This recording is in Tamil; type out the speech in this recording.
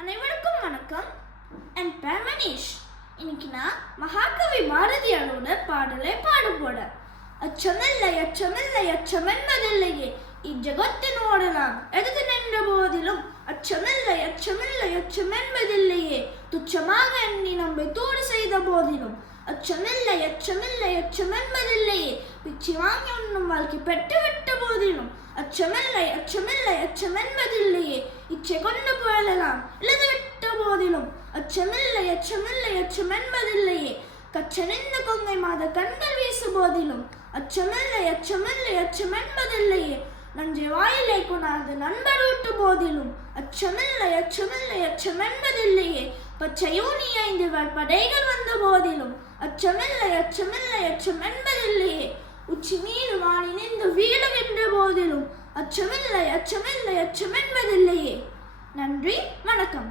அனைவருக்கும் வணக்கம். என் பேர் மனிஷ். இன்னைக்கு நான் மகாகவி பாரதியாரோட பாடலை பாட போறேன். அச்சமில்லை அச்சமில்லை அச்சமென்பதில்லையே, இஜகத்தின் ஓடலாம் எடுத்து நின்ற போதிலும் அச்சமில்லை அச்சமில்லை அச்சமென்பதில்லையே, துச்சமாக எண்ணி நம்மை தூடு செய்த போதிலும் அச்சமில்லை அச்சமில்லை அச்சமென்பதில்லையே, பிச்சி வாங்கி உண்ணும் வாழ்க்கை பெற்றுவிட்ட போதிலும் அச்சமில்லை அச்சமில்லை அச்சமென்பதில்லையே, இச்சை கொண்டு புயலலாம் இழந்து விட்ட போதிலும் அச்சமில்லை அச்சமில்லை அச்சமென்பதில்லையே, கச்சனிந்த கொங்கை மாத கண்கள் வீசு போதிலும் அச்சமில்லை அச்சமில்லை அச்சமென்பதில்லையே, நஞ்சை வாயிலை கொண்டாந்து நண்பர் ஊட்டு போதிலும் அச்சமில்லை அச்சமில்லை அச்சமென்பதில்லையே, பச்சை யூனி 5 படைகள் வந்த போதிலும் அச்சமில்லை அச்சமில்லை அச்சமென்பதில்லையே, உச்சி மீது வாணி நின்று வீழுகின்ற போதிலும் அச்சமில்லை அச்சமில்லை அச்சமென்பதில்லையே. நன்றி, வணக்கம்.